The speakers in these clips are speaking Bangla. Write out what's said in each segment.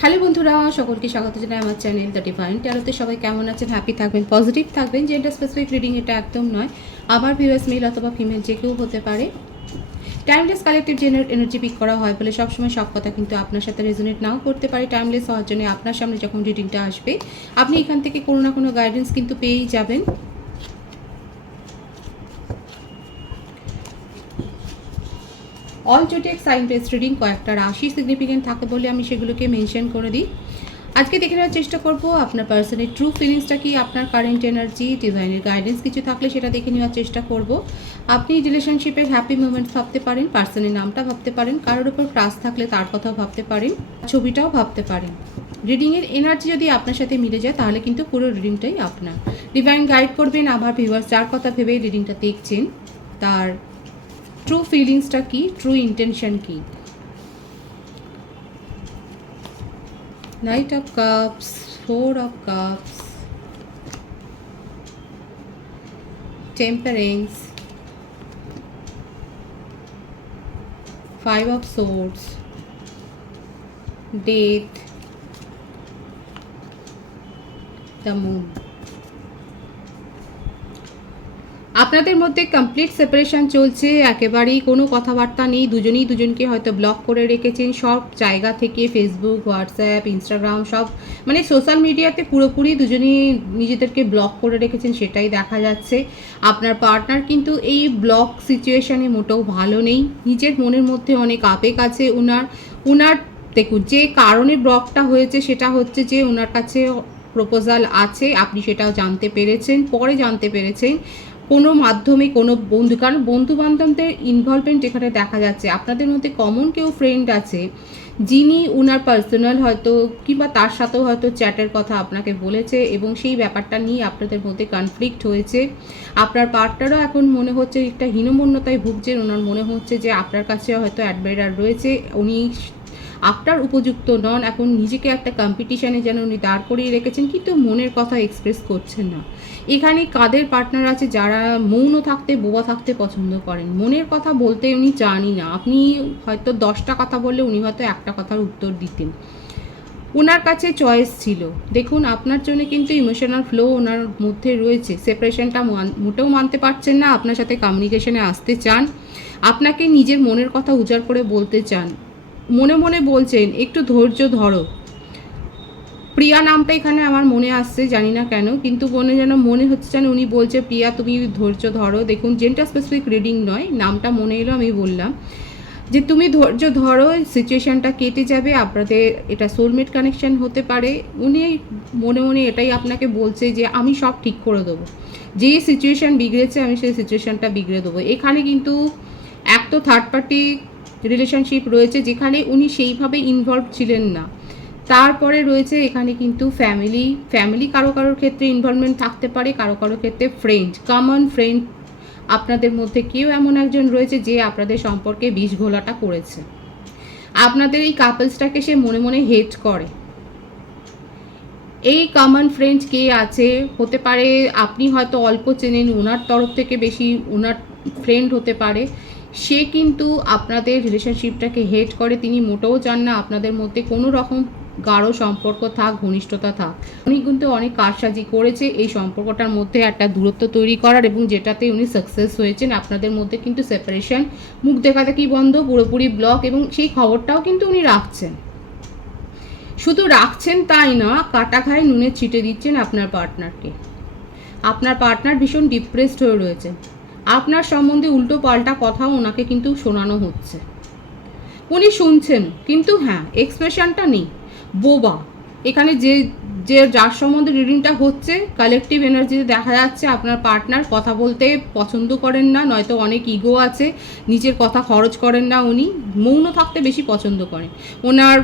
হ্যালো বন্ধুরা, সকলকে স্বাগত জানাই আমার চ্যানেল দ্য ডিভাইন ট্যারোতে। সবাই কেমন আছেন? হ্যাপি থাকবেন, পজিটিভ থাকবেন। জেন্ডার স্পেসিফিক রিডিং এটা একদম নয়। আবার ভিউয়ার্স মেল অথবা ফিমেল যে কেউ হতে পারে। Timeless collective general energy pick করা হয় বলে সবসময় সব কথা কিন্তু আপনার সাথে রেজোনেট নাও করতে পারে। টাইমলেস হওয়ার জন্য আপনার সামনে যখন রিডিংটা আসবে, আপনি এখান থেকে কোনো না কোনো গাইডেন্স কিন্তু পেয়েই যাবেন। All zodiac sign base reading কয়েকটা রাশি সিগনিফিকেন্ট থাকে বলে আমি সেগুলোকে মেনশন করে দিই। আজকে দেখে নেওয়ার চেষ্টা করব আপনার পার্সনের ট্রু ফিলিংসটা কি, আপনার কারেন্ট এনার্জি, ডিভাইনের গাইডেন্স কিছু থাকলে সেটা দেখে নেওয়ার চেষ্টা করব। আপনি রিলেশনশিপের হ্যাপি মোমেন্টস ভাবতে পারেন, পার্সনের নামটা ভাবতে পারেন, কারোর উপর ক্রাশ থাকলে তার কথাও ভাবতে পারেন, ছবিটাও ভাবতে পারেন। রিডিংয়ের এনার্জি যদি আপনার সাথে মিলে যায় তাহলে কিন্তু পুরো রিডিংটাই আপনার। ডিভাইন গাইড করবেন। আবার ভিউয়ার্স যার কথা ভেবে রিডিংটা দেখছেন তার ট্রু ফিলিংসটা কি, ট্রু ইন্টেনশন কি। Knight of Cups, Four of Cups, Temperance, Five of Swords, Death, the Moon. আপনাদের মধ্যে কমপ্লিট সেপারেশন চলছে, একেবারেই কোনো কথাবার্তা নেই। দুজনেই দুজনকে হয়তো ব্লক করে রেখেছেন সব জায়গা থেকে, ফেসবুক, হোয়াটসঅ্যাপ, ইনস্টাগ্রাম, সব মানে সোশ্যাল মিডিয়াতে পুরোপুরি দুজনেই নিজেদেরকে ব্লক করে রেখেছেন, সেটাই দেখা যাচ্ছে। আপনার পার্টনার কিন্তু এই ব্লক সিচুয়েশনে মোটেও ভালো নেই। নিজের মনের মধ্যে অনেক আবেগ আছে উনার দেখুন যে কারণে ব্লকটা হয়েছে সেটা হচ্ছে যে ওনার কাছে প্রপোজাল আছে, আপনি সেটাও জানতে পেরেছেন, পরে জানতে পেরেছেন কোনো মাধ্যমে, কোনো বন্ধু, কারণ বন্ধু বান্ধবদের ইনভলভমেন্ট এখানে দেখা যাচ্ছে। আপনাদের মধ্যে কমন কেউ ফ্রেন্ড আছে যিনি উনার পার্সোনাল হয়তো কিংবা তার সাথেও হয়তো চ্যাটের কথা আপনাকে বলেছে এবং সেই ব্যাপারটা নিয়ে আপনাদের মধ্যে কনফ্লিক্ট হয়েছে। আপনার পার্টনারও এখন মনে হচ্ছে একটা হীনমন্যতায় ভুগছেন। ওনার মনে হচ্ছে যে আপনার কাছে হয়তো অ্যাডমাইরার রয়েছে, উনি আপনার উপযুক্ত নন। এখন নিজেকে একটা কম্পিটিশানে যেন উনি দাঁড় করিয়ে রেখেছেন, কিন্তু মনের কথা এক্সপ্রেস করছেন না। এখানে কাদের পার্টনার আছে যারা মৌন থাকতে, বোবা থাকতে পছন্দ করেন, মনের কথা বলতে উনি চানই না। আপনি হয়তো 10টা কথা বললে উনি হয়তো একটা কথার উত্তর দিতেন। ওনার কাছে চয়েস ছিল। দেখুন আপনার জন্য কিন্তু ইমোশনাল ফ্লো ওনার মধ্যে রয়েছে। সেপারেশনটা মোটেও মানতে পারছেন না, আপনার সাথে কমিউনিকেশনে আসতে চান, আপনাকে নিজের মনের কথা উজাড় করে বলতে চান। মনে মনে বলছেন একটু ধৈর্য ধরো। প্রিয়া নামটা এখানে আমার মনে আসছে, জানি না কেন, কিন্তু মনে হচ্ছে যেন উনি বলছে প্রিয়া তুমি ধৈর্য ধরো। দেখুন জেন্ডার স্পেসিফিক রিডিং নয়, নামটা মনে এলো আমি বললাম যে তুমি ধৈর্য ধরো, সিচুয়েশানটা কেটে যাবে, আপনাদের এটা সোলমেট কানেকশান হতে পারে। উনি মনে মনে এটাই আপনাকে বলছে যে আমি সব ঠিক করে দেবো, যে সিচুয়েশান বিগড়েছে আমি সেই সিচুয়েশানটা বিগড়ে দেবো। এখানে কিন্তু এক তো থার্ড পার্টি রিলেশনশিপ রয়েছে যেখানে উনি সেইভাবে ইনভলভ ছিলেন না। তারপরে রয়েছে এখানে কিন্তু ফ্যামিলি কারো কারোর ক্ষেত্রে ইনভলভমেন্ট থাকতে পারে, কারো কারো ক্ষেত্রে ফ্রেন্ড, কমন ফ্রেন্ড। আপনাদের মধ্যে কেউ এমন একজন রয়েছে যে আপনাদের সম্পর্কে বিষ ঘোলাটা করেছে। আপনাদের এই কাপলসটাকে সে মনে মনে হেট করে। এই কমন ফ্রেন্ড কে আছে হতে পারে, আপনি হয়তো অল্প চেনেন, ওনার তরফ থেকে বেশি ওনার ফ্রেন্ড হতে পারে। সে কিন্তু আপনাদের রিলেশনশিপটাকে হেট করে, তিনি মোটেও চান না আপনাদের মধ্যে কোনো রকম গাঢ় সম্পর্ক থাক, ঘনিষ্ঠতা থাক। উনি কিন্তু অনেক কারসাজি করেছে এই সম্পর্কটার মধ্যে একটা দূরত্ব তৈরি করার, এবং যেটাতে উনি সাকসেস হয়েছেন। আপনাদের মধ্যে কিন্তু সেপারেশন, মুখ দেখাদেখি বন্ধ, পুরোপুরি ব্লক, এবং সেই খবরটাও কিন্তু উনি রাখছেন। শুধু রাখছেন তাই না, কাটা খায় নুনের ছিটে দিচ্ছেন আপনার পার্টনারকে। আপনার পার্টনার ভীষণ ডিপ্রেসড হয়ে রয়েছে। আপনার সম্বন্ধে উল্টো পাল্টা কথাও ওনাকে কিন্তু শোনানো হচ্ছে, উনি শুনছেন, কিন্তু হ্যাঁ এক্সপ্রেশনটা নেই, বোবা। এখানে যে যে যার সম্বন্ধে রিডিংটা হচ্ছে, কালেকটিভ এনার্জিতে দেখা যাচ্ছে আপনার পার্টনার কথা বলতে পছন্দ করেন না, নয়তো অনেক ইগো আছে, নিজের কথা খরচ করেন না, উনি মৌন থাকতে বেশি পছন্দ করেন। ওনার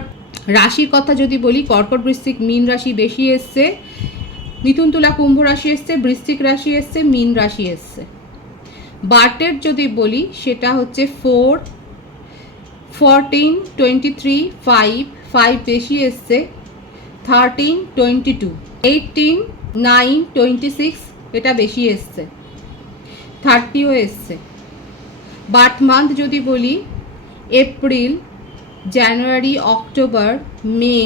রাশির কথা যদি বলি, কর্কট, বৃশ্চিক, মীন রাশি বেশি এসছে, মিথুন, তুলা, কুম্ভ রাশি এসছে, বৃশ্চিক রাশি এসছে, মীন রাশি এসছে। বার্থডেট যদি বলি সেটা হচ্ছে 4, 14, 23, 5 বেশি এসছে, 13, 22, 18, 9, 26 এটা বেশি এসছে, 30ও এসছে। বার্থ মান্থ যদি বলি এপ্রিল, জানুয়ারি, অক্টোবর, মে,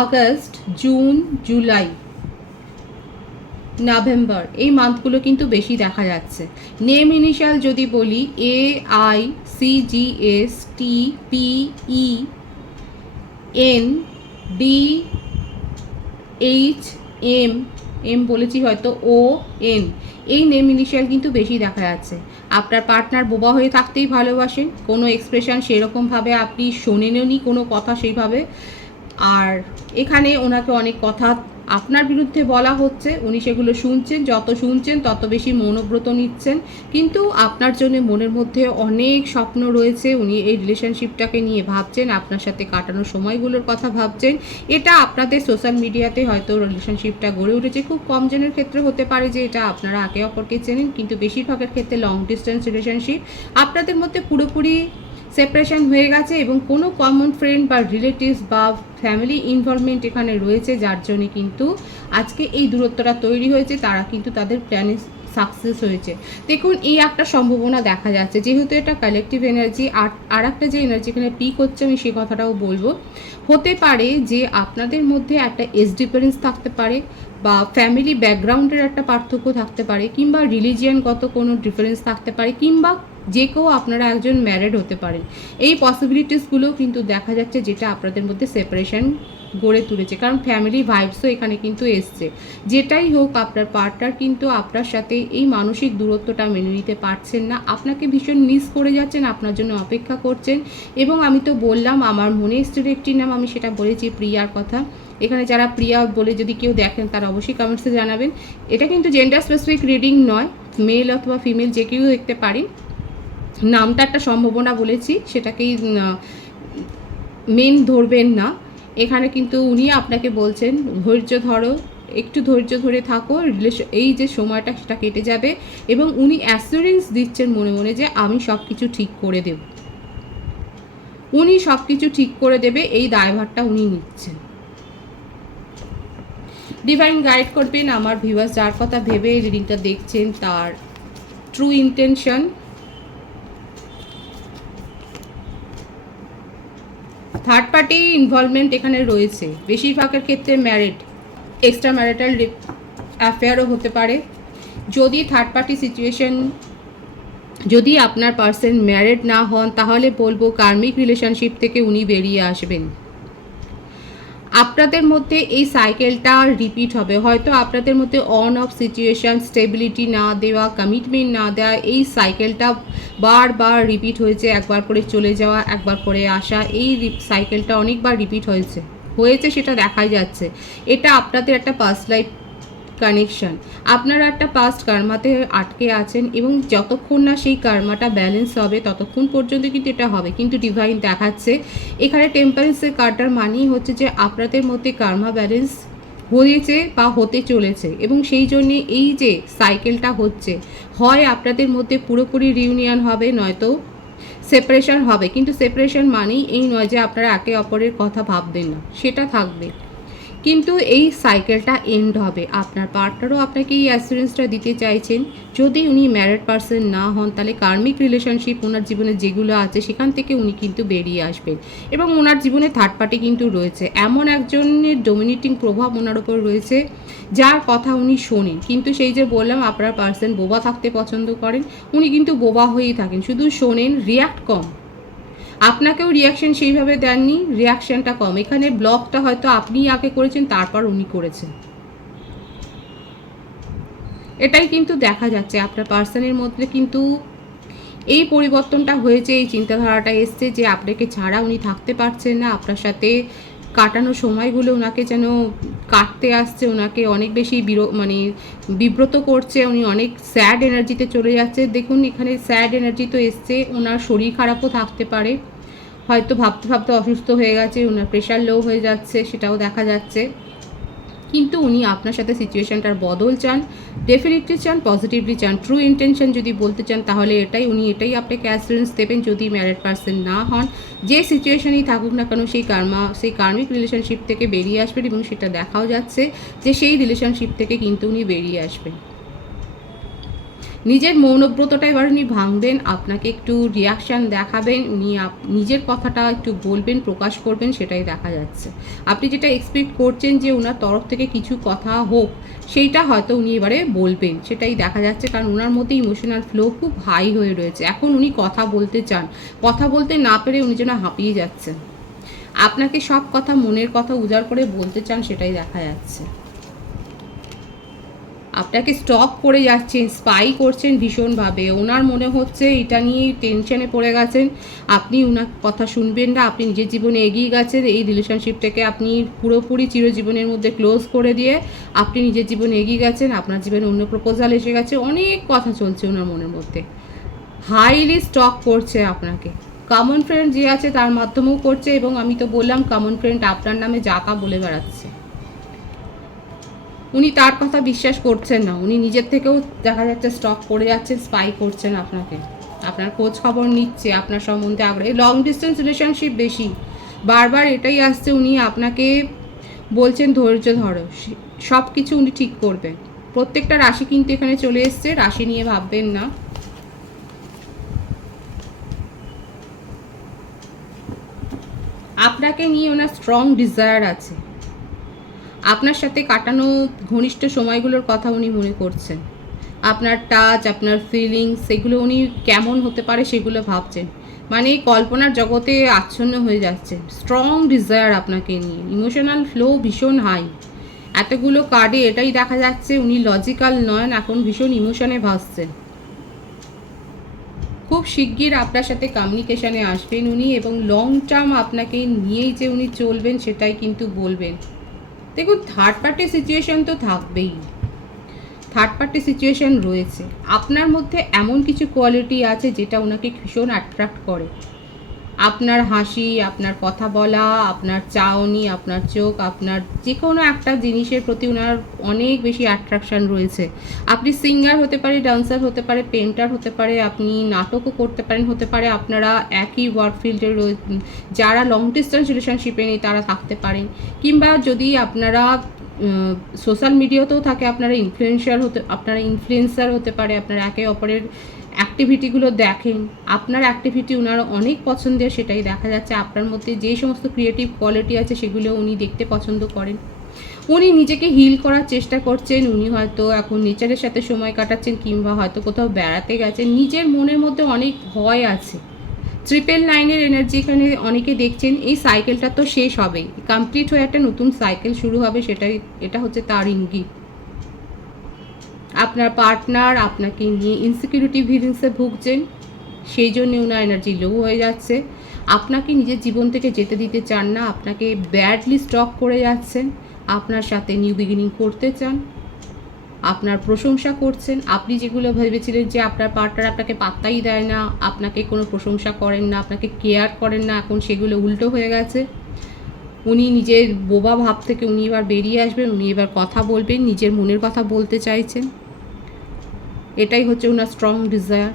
আগস্ট, জুন, জুলাই, নভেম্বর, এই মান্থগুলো কিন্তু বেশি দেখা যাচ্ছে। নেম ইনিশিয়াল যদি বলি, AICGSTPEN DHM, এম বলেছি হয়তো, ON, এই নেম ইনিশিয়াল কিন্তু বেশি দেখা যাচ্ছে। আপনার পার্টনার বোবা হয়ে থাকতেই ভালোবাসেন, কোনো এক্সপ্রেশন সেরকমভাবে আপনি শোনেননি, কোনো কথা সেইভাবে। আর এখানে ওনাকে অনেক কথা আপনার বিরুদ্ধে বলা হচ্ছে, উনি সেগুলো শুনছেন, যত শুনছেন তত বেশি মনোব্রত নিচ্ছেন, কিন্তু আপনার জন্য মনের মধ্যে অনেক স্বপ্ন রয়েছে। উনি এই রিলেশনশিপটাকে নিয়ে ভাবছেন, আপনার সাথে কাটানোর সময়গুলোর কথা ভাবছেন। এটা আপনাদের সোশ্যাল মিডিয়াতে হয়তো রিলেশনশিপটা গড়ে উঠেছে, খুব কম জনের ক্ষেত্রে হতে পারে যে এটা আপনারা একে অপরকে চেনেন, কিন্তু বেশিরভাগের ক্ষেত্রে লং ডিস্টেন্স রিলেশনশিপ, আপনাদের মধ্যে পুরোপুরি সেপারেশন হয়ে গেছে এবং কোনো কমন ফ্রেন্ড বা রিলেটিভস বা ফ্যামিলি ইনভলভমেন্ট এখানে রয়েছে, যার জন্য কিন্তু আজকে এই দূরত্বটা তৈরি হয়েছে। তারা কিন্তু তাদের প্ল্যানে সাকসেস হয়েছে। দেখুন, এই একটা সম্ভাবনা দেখা যাচ্ছে, যেহেতু এটা কালেকটিভ এনার্জি। আর একটা যে এনার্জি এখানে পিক হচ্ছে, আমি সে কথাটাও বলবো। হতে পারে যে আপনাদের মধ্যে একটা এজ ডিফারেন্স থাকতে পারে, বা ফ্যামিলি ব্যাকগ্রাউন্ডের একটা পার্থক্য থাকতে পারে, কিংবা রিলিজিয়ানগত কোনো ডিফারেন্স থাকতে পারে, কিংবা যে কেউ আপনারা একজন ম্যারিড হতে পারেন। এই পসিবিলিটিসগুলো কিন্তু দেখা যাচ্ছে, যেটা আপনাদের মধ্যে সেপারেশন গড়ে তুলেছে, কারণ ফ্যামিলি ভাইবসও এখানে কিন্তু এসছে। যেটাই হোক, আপনার পার্টনার কিন্তু আপনার সাথে এই মানসিক দূরত্বটা মেনে নিতে পারছেন না, আপনাকে ভীষণ মিস করে যাচ্ছেন, আপনার জন্য অপেক্ষা করছেন। এবং আমি তো বললাম, আমার মনে এসছে একটি নাম, আমি সেটা বলেছি, প্রিয়ার কথা। এখানে যারা প্রিয়া বলে যদি কেউ দেখেন, তারা অবশ্যই কমেন্টসে জানাবেন। এটা কিন্তু জেন্ডার স্পেসিফিক রিডিং নয়, মেল অথবা ফিমেল যে কেউ দেখতে পারেন। নামটা একটা সম্ভাবনা বলেছি, সেটাকেই মেন ধরবেন না। এখানে কিন্তু উনি আপনাকে বলছেন, ধৈর্য ধরো, একটু ধৈর্য ধরে থাকো, এই যে সময়টা সেটা কেটে যাবে। এবং উনি অ্যাসুরেন্স দিচ্ছেন মনে মনে যে আমি সব কিছু ঠিক করে দেব, উনি সব কিছু ঠিক করে দেবে, এই দায়ভারটা উনি নিচ্ছেন। ডিভাইন গাইড করবেন আমার ভিউয়ার্স, যার কথা ভেবে রিডিংটা দেখছেন, তার true intention. Third party involvement এখানে রয়েছে, বেশিরভাগের ক্ষেত্রে ম্যারিড, এক্সট্রা ম্যারিটাল অ্যাফেয়ারও হতে পারে। যদি থার্ড পার্টি সিচুয়েশন, যদি আপনার পার্সন ম্যারিড না হন, তাহলে বলবো কার্মিক রিলেশনশিপ থেকে উনি বেরিয়ে আসবেন। আপনাদের মধ্যে এই সাইকেলটা রিপিট হবে, হয়তো আপনাদের মধ্যে অন অফ সিচুয়েশান, স্টেবিলিটি না দেওয়া, কমিটমেন্ট না দেওয়া, এই সাইকেলটা বারবার রিপিট হয়েছে। একবার করে চলে যাওয়া, একবার করে আসা, এই সাইকেলটা অনেকবার রিপিট হয়েছে, সেটা দেখাই যাচ্ছে। এটা আপনাদের একটা পাস্ট লাইফ কানেকশন, আপনারা একটা পাস্ট কার্মাতে আটকে আছেন, এবং যতক্ষণ না সেই কার্মাটা ব্যালেন্স হবে ততক্ষণ পর্যন্ত কিন্তু এটা হবে। কিন্তু ডিভাইন দেখাচ্ছে এখানে টেম্পারেন্সের কার্ডটার মানেই হচ্ছে যে আপনাদের মধ্যে কার্মা ব্যালেন্স হয়েছে বা হতে চলেছে, এবং সেই জন্যে এই যে সাইকেলটা হচ্ছে, হয় আপনাদের মধ্যে পুরোপুরি রিউনিয়ন হবে, নয়তো সেপারেশন হবে। কিন্তু সেপারেশন মানেই এই নয় যে আপনারা একে অপরের কথা ভাববেন না, সেটা থাকবে, কিন্তু এই সাইকেলটা এন্ড হবে। আপনার পার্টনারও আপনাকে এই অ্যাসুরেন্সটা দিতে চাইছেন। যদি উনি ম্যারিড পারসন না হন, তাহলে কার্মিক রিলেশনশিপ ওনার জীবনে যেগুলো আছে সেখান থেকে উনি কিন্তু বেরিয়ে আসবেন, এবং ওনার জীবনে থার্ড পার্টি কিন্তু রয়েছে। এমন একজনের ডোমিনেটিং প্রভাব ওনার ওপর রয়েছে, যার কথা উনি শোনেন। কিন্তু সেই যে বললাম, আপনার পার্সন বোবা থাকতে পছন্দ করেন, উনি কিন্তু বোবা হয়েই থাকেন, শুধু শোনেন, রিয়াক্ট কম। আপনাকেও রিয়াকশন সেইভাবে দেননি, রিয়াকশনটা কম। এখানে ব্লকটা হয়তো আপনিই আগে করেছেন, তারপর উনি করেছেন, এটাই কিন্তু দেখা যাচ্ছে। আপনার পার্সনের মধ্যে কিন্তু এই পরিবর্তনটা হয়েছে, এই চিন্তাধারাটা এসছে যে আপনাকে ছাড়া উনি থাকতে পারছেন না, আপনার সাথে কাটানো সময়গুলো ওনাকে যেন কাটতে আসছে, ওনাকে অনেক বেশি বিব্রত করছে, উনি অনেক স্যাড এনার্জিতে চলে যাচ্ছে। দেখুন, এখানে স্যাড এনার্জি তো এসছে, ওনার শরীর খারাপও থাকতে পারে, হয়তো ভাবতে ভাবতে অসুস্থ হয়ে গেছে, ওনার প্রেশার লো হয়ে যাচ্ছে, সেটাও দেখা যাচ্ছে। কিন্তু উনি আপনার সাথে সিচুয়েশানটার বদল চান, ডেফিনেটলি চান, পজিটিভলি চান। ট্রু ইন্টেনশন যদি বলতে চান, তাহলে উনি এটাই আপনাকে অ্যাসুরেন্স দেবেন। যদি ম্যারিড পার্সন না হন, যে সিচুয়েশানেই থাকুক না কেন, সেই কার্মিক রিলেশনশিপ থেকে বেরিয়ে আসবেন, এবং সেটা দেখাও যাচ্ছে যে সেই রিলেশনশিপ থেকে কিন্তু উনি বেরিয়ে আসবেন। নিজের মৌনব্রতটা এবার উনি ভাঙবেন, আপনাকে একটু রিয়াকশান দেখাবেন, উনি নিজের কথাটা একটু বলবেন, প্রকাশ করবেন, সেটাই দেখা যাচ্ছে। আপনি যেটা এক্সপেক্ট করছেন যে ওনার তরফ থেকে কিছু কথা হোক, সেইটা হয়তো উনি এবারে বলবেন, সেটাই দেখা যাচ্ছে। কারণ ওনার মধ্যে ইমোশনাল ফ্লো খুব হাই হয়ে রয়েছে। এখন উনি কথা বলতে চান, কথা বলতে না পেরে উনি যেন হাঁপিয়ে যাচ্ছেন। আপনাকে সব কথা, মনের কথা উজাড় করে বলতে চান, সেটাই দেখা যাচ্ছে। আপনাকে স্টক করে যাচ্ছেন, স্পাই করছেন ভীষণভাবে। ওনার মনে হচ্ছে এটা নিয়ে টেনশনে পড়ে গেছেন, আপনি ওনার কথা শুনবেন না, আপনি নিজের জীবনে এগিয়ে গেছেন। এই রিলেশনশিপটাকে আপনি পুরোপুরি চিরজীবনের মধ্যে ক্লোজ করে দিয়ে আপনি নিজের জীবনে এগিয়ে গেছেন, আপনার জীবনে অন্য প্রপোজাল এসে গেছে, অনেক কথা চলছে ওনার মনের মধ্যে। হাইলি স্টক করছে আপনাকে। কমন ফ্রেন্ড যে আছে তার মাধ্যমেও করছে, এবং আমি তো বললাম কমন ফ্রেন্ড আপনার নামে যা তা বলে বেড়াচ্ছে। উনি তার কথা বিশ্বাস করছেন না, উনি নিজের থেকেও দেখা যাচ্ছে স্টক করে যাচ্ছেন, স্পাই করছেন আপনাকে, আপনার খোঁজ খবর নিচ্ছে, আপনার সম্বন্ধে আগ্রহ। লং ডিস্টেন্স রিলেশনশিপ বেশি, বারবার এটাই আসছে, উনি আপনাকে বলছেন ধৈর্য ধরো, সব কিছু উনি ঠিক করবেন। প্রত্যেকটা রাশি কিন্তু এখানে চলে এসছে, রাশি নিয়ে ভাববেন না। আপনাকে নিয়ে ওনার স্ট্রং ডিজায়ার আছে, আপনার সাথে কাটানো ঘনিষ্ঠ সময়গুলোর কথা উনি মনে করছেন, আপনার টাচ, আপনার ফিলিংস, সেগুলো উনি কেমন হতে পারে সেগুলো ভাবছেন। মানে কল্পনার জগতে আচ্ছন্ন হয়ে যাচ্ছেন। স্ট্রং ডিজায়ার আপনাকে নিয়ে, ইমোশনাল ফ্লো ভীষণ হাই। এতগুলো কার্ডে এটাই দেখা যাচ্ছে, উনি লজিক্যাল নন, এখন ভীষণ ইমোশনে ভাসছেন। খুব শিগগির আপনার সাথে কমিউনিকেশানে আসবেন উনি, এবং লং টার্ম আপনাকে নিয়েই যে উনি চলবেন সেটাই কিন্তু বলবেন। দেখুন, থার্ড পার্টি সিচুয়েশন তো থাকবেই, থার্ড পার্টি সিচুয়েশন রয়েছে। আপনার মধ্যে এমন কিছু কোয়ালিটি আছে যেটা ওনাকে ভীষণ অ্যাট্রাক্ট করে। আপনার হাসি, আপনার কথা বলা, আপনার চাউনি, আপনার চোখ, আপনার যে কোনো একটা জিনিসের প্রতি ওনার অনেক বেশি অ্যাট্রাকশান রয়েছে। আপনি সিঙ্গার হতে পারে, ডান্সার হতে পারে, পেন্টার হতে পারে, আপনি নাটকও করতে পারেন, হতে পারে আপনারা একই ওয়ার্ক ফিল্ডে যারা লং ডিস্টেন্স রিলেশনশিপে নেই তারা থাকতে পারেন, কিংবা যদি আপনারা সোশ্যাল মিডিয়াতেও থাকে আপনারা ইনফ্লুয়েন্সার হতে পারে, আপনারা একে অপরের অ্যাক্টিভিটিগুলো দেখেন, আপনার অ্যাক্টিভিটি ওনার অনেক পছন্দের, সেটাই দেখা যাচ্ছে। আপনার মধ্যে যে সমস্ত ক্রিয়েটিভ কোয়ালিটি আছে সেগুলো উনি দেখতে পছন্দ করেন। উনি নিজেকে হিল করার চেষ্টা করছেন, উনি হয়তো এখন নেচারের সাথে সময় কাটাচ্ছেন, কিংবা হয়তো কোথাও বেড়াতে গেছেন। নিজের মনের মধ্যে অনেক ভয় আছে। 999 এনার্জি এখানে অনেকে দেখছেন। এই সাইকেলটা তো শেষ হবেই, কমপ্লিট হয়ে একটা নতুন সাইকেল শুরু হবে, এটা হচ্ছে তার ইঙ্গিত। আপনার পার্টনার আপনাকে নিয়ে ইনসিকিউরিটি ফিলিংসে ভুগছেন, সেই জন্য ওনার এনার্জি লো হয়ে যাচ্ছে। আপনাকে নিজের জীবন থেকে যেতে দিতে চান না, আপনাকে ব্যাডলি স্টক করে যাচ্ছেন, আপনার সাথে নিউ বিগিনিং করতে চান, আপনার প্রশংসা করছেন। আপনি যেগুলো ভেবেছিলেন যে আপনার পার্টনার আপনাকে পাত্তাই দেয় না, আপনাকে কোনো প্রশংসা করেন না, আপনাকে কেয়ার করেন না, এখন সেগুলো উল্টো হয়ে গেছে। উনি নিজের বোবা ভাব থেকে উনি এবার বেরিয়ে আসবেন, উনি এবার কথা বলবেন, নিজের মনের কথা বলতে চাইছেন। এটাই হচ্ছে ওনার স্ট্রং ডিজায়ার,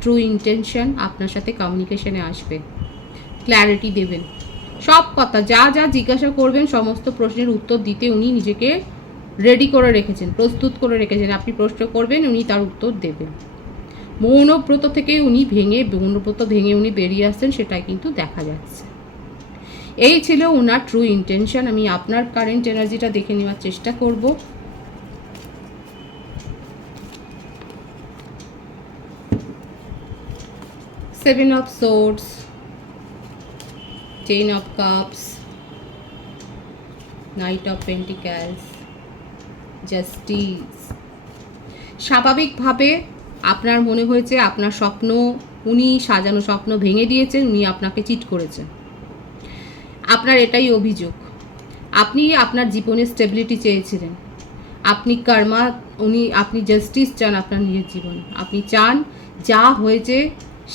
ট্রু ইন্টেনশন। আপনার সাথে কমিউনিকেশনে আসবেন, ক্ল্যারিটি দেবেন, সব কথা যা যা জিজ্ঞাসা করবেন সমস্ত প্রশ্নের উত্তর দিতে উনি নিজেকে রেডি করে রেখেছেন, প্রস্তুত করে রেখেছেন। আপনি প্রশ্ন করবেন, উনি তার উত্তর দেবেন। মৌনব্রত থেকে মৌনব্রত ভেঙে উনি বেরিয়ে আসছেন, সেটাই কিন্তু দেখা যাচ্ছে। এই ছিল ওনার ট্রু ইন্টেনশন। আমি আপনার কারেন্ট এনার্জিটা দেখে নেওয়ার চেষ্টা করব। Seven of Swords, Ten of Cups, Knight of Pentacles, Justice। স্বাভাবিকভাবে আপনার মনে হয়েছে আপনার স্বপ্ন, উনি সাজানো স্বপ্ন ভেঙে দিয়েছেন, উনি আপনাকে চিট করেছেন। আপনার এটাই অভিযোগ। আপনি আপনার জীবনে স্টেবিলিটি চেয়েছিলেন, আপনি কর্মা, আপনি জাস্টিস চান আপনার নিজের জীবনে। আপনি চান যা হয়েছে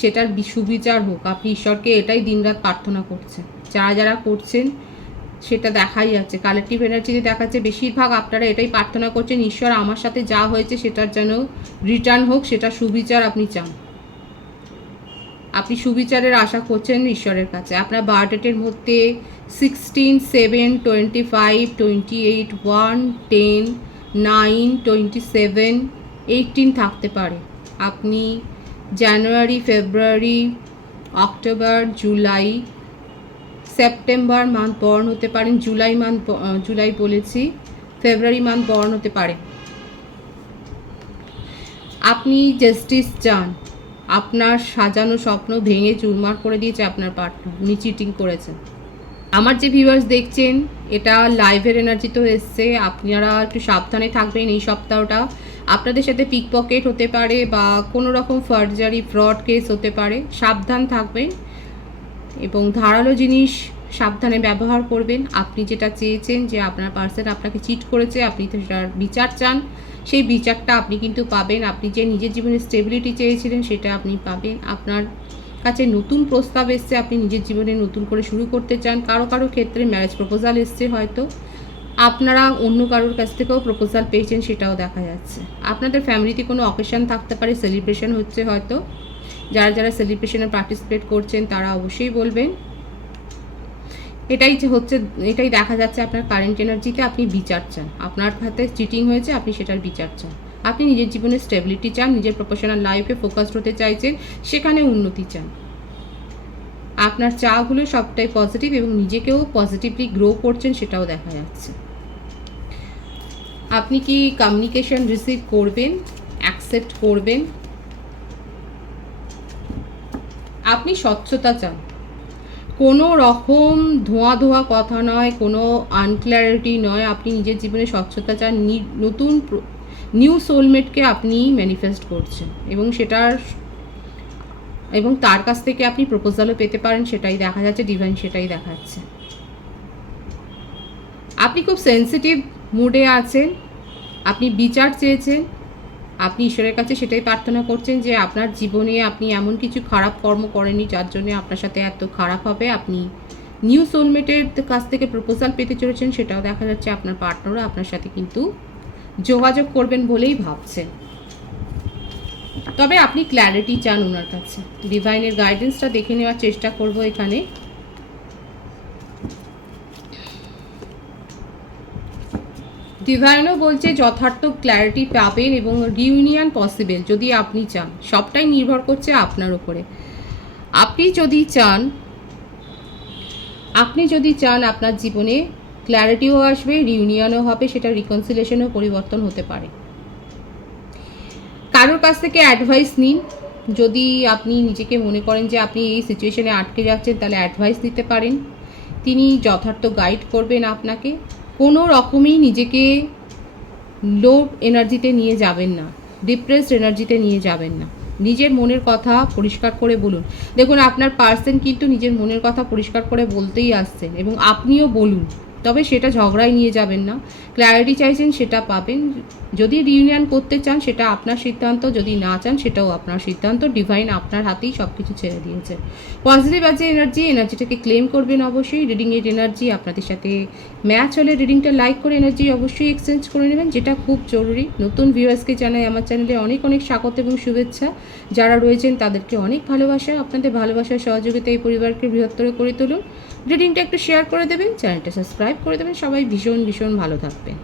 সেটার সুবিচার হোক। আপনি ঈশ্বরকে এটাই দিনরাত প্রার্থনা করছেন। যারা যারা করছেন সেটা দেখাই যাচ্ছে, কালেকটিভ এনার্জিতে দেখাচ্ছে বেশিরভাগ আপনারা এটাই প্রার্থনা করছেন, ঈশ্বর আমার সাথে যা হয়েছে সেটার যেন রিটার্ন হোক, সেটা সুবিচার আপনি চান। আপনি সুবিচারের আশা করছেন ঈশ্বরের কাছে। আপনার বার্থডেটের মধ্যে 16, 7, 25, 28, 1, 10, 9, 27, 18 থাকতে পারে। আপনি January, February, October, July, September month born হতে পারেন, জুলাই বলেছি, ফেব্রুয়ারি মান্থ বর্ন হতে পারে। আপনি জাস্টিস চান, আপনার সাজানো স্বপ্ন ভেঙে চুরমার করে দিয়েছে আপনার পার্টনার, উনি চিটিং করেছেন। আমার যে ভিউয়ার্স দেখছেন, এটা লাইভের এনার্জি তো এসছে, আপনারা একটু সাবধানে থাকবেন। এই সপ্তাহটা আপনাদের সাথে পিক পকেট হতে পারে বা কোনো রকম ফার্জারি ফ্রড কেস হতে পারে, সাবধান থাকবেন এবং ধারালো জিনিস সাবধানে ব্যবহার করবেন। আপনি যেটা চেয়েছেন যে আপনার পার্সন আপনাকে চিট করেছে, আপনি তো সেটার বিচার চান, সেই বিচারটা আপনি কিন্তু পাবেন। আপনি যে নিজের জীবনে স্টেবিলিটি চেয়েছিলেন সেটা আপনি পাবেন। আপনার কাছে নতুন প্রস্তাব এসছে, আপনি নিজের জীবনে নতুন করে শুরু করতে চান। কারো কারো ক্ষেত্রে ম্যারেজ প্রপোজাল এসছে, হয়তো আপনারা অন্য কারোর কাছ থেকেও প্রপোজাল পেয়েছেন, সেটাও দেখা যাচ্ছে। আপনাদের ফ্যামিলিতে কোনো অকেশন থাকতে পারে, সেলিব্রেশন হচ্ছে হয়তো। যারা যারা সেলিব্রেশনে পার্টিসিপেট করছেন তারা অবশ্যই বলবেন। এটাই দেখা যাচ্ছে আপনার কারেন্ট এনার্জিতে। আপনি বিচার চান, আপনার হাতে চিটিং হয়েছে, আপনি সেটার বিচার চান। আপনি নিজের জীবনে স্টেবিলিটি চান, নিজের প্রফেশনাল লাইফে ফোকাসড হতে চাইছেন, সেখানে উন্নতি চান। আপনার চাগুলো সবটাই পজিটিভ এবং নিজেকেও পজিটিভলি গ্রো করছেন, সেটাও দেখা যাচ্ছে। আপনি কি কমিউনিকেশন রিসিভ করবেন, অ্যাকসেপ্ট করবেন? আপনি স্বচ্ছতা চান, কোনো রকম ধোঁয়া কথা নয়, কোনো আনক্ল্যারিটি নয়। আপনি নিজের জীবনে স্বচ্ছতা চান, নতুন নিউ সোলমেটকে আপনি ম্যানিফেস্ট করছেন এবং তার কাছ থেকে আপনি প্রপোজালও পেতে পারেন, সেটাই দেখা যাচ্ছে। ডিভাইন সেটাই দেখাচ্ছে। আপনি খুব সেন্সিটিভ মুডে আছেন, আপনি বিচার চেয়েছেন, আপনি ঈশ্বরের কাছে সেটাই প্রার্থনা করছেন যে আপনার জীবনে আপনি এমন কিছু খারাপ কর্ম করেননি যার জন্য আপনার সাথে এত খারাপ হবে। আপনি নিউ সোলমেটের কাছ থেকে প্রপোজাল পেতে চলেছেন, সেটাও দেখা যাচ্ছে। আপনার পার্টনারও আপনার সাথে কিন্তু যোগাযোগ করবেন বলেই ভাবছেন, তবে আপনি ক্ল্যারিটি চান ওনার কাছে। ডিভাইনের গাইডেন্সটা দেখে নেওয়ার চেষ্টা করব এখানে। ডিভাইনও বলছে যথার্থ ক্ল্যারিটি পাবেন এবং রিউনিয়ন পসিবল যদি আপনি চান। সবটাই নির্ভর করছে আপনার উপরে। আপনি যদি চান আপনার জীবনে ক্ল্যারিটিও আসবে, রিউনিয়নও হবে, সেটা রিকনসিলেশনও পরিবর্তন হতে পারে। কারোর কাছ থেকে অ্যাডভাইস নিন। যদি আপনি নিজেকে মনে করেন যে আপনি এই সিচুয়েশনে আটকে যাচ্ছেন, তাহলে অ্যাডভাইস দিতে পারেন, তিনি যথার্থ গাইড করবেন আপনাকে। কোনো রকমই নিজেকে লো এনার্জিতে নিয়ে যাবেন না, ডিপ্রেসড এনার্জিতে নিয়ে যাবেন না। নিজের মনের কথা পরিষ্কার করে বলুন। দেখুন, আপনার পার্সন কিন্তু নিজের মনের কথা পরিষ্কার করে বলতেই আসছেন এবং আপনিও বলুন, তবে সেটা ঝগড়ায় নিয়ে যাবেন না। ক্ল্যারিটি চাইছেন, সেটা পাবেন। যদি রিউনিয়ন করতে চান সেটা আপনার সিদ্ধান্ত, যদি না চান সেটাও আপনার সিদ্ধান্ত। ডিভাইন আপনার হাতেই সব কিছু ছেড়ে দিয়েছে। পজিটিভ আছে এনার্জিটাকে ক্লেম করবেন অবশ্যই। রিডিংয়ের এনার্জি আপনাদের সাথে ম্যাচ হলে রিডিংটা লাইক করে এনার্জি অবশ্যই এক্সচেঞ্জ করে নেবেন, যেটা খুব জরুরি। নতুন ভিউয়ার্সকে জানাই আমার চ্যানেলে অনেক অনেক স্বাগত এবং শুভেচ্ছা। যারা রয়েছেন তাদেরকে অনেক ভালোবাসা। আপনাদের ভালোবাসার সহযোগিতা এই পরিবারকে বৃহত্তর করে তুলুন। রিডিংটা একটু শেয়ার করে দেবেন, চ্যানেলটা সাবস্ক্রাইব করে দেবেন। সবাই ভীষণ ভীষণ ভালো থাকবেন।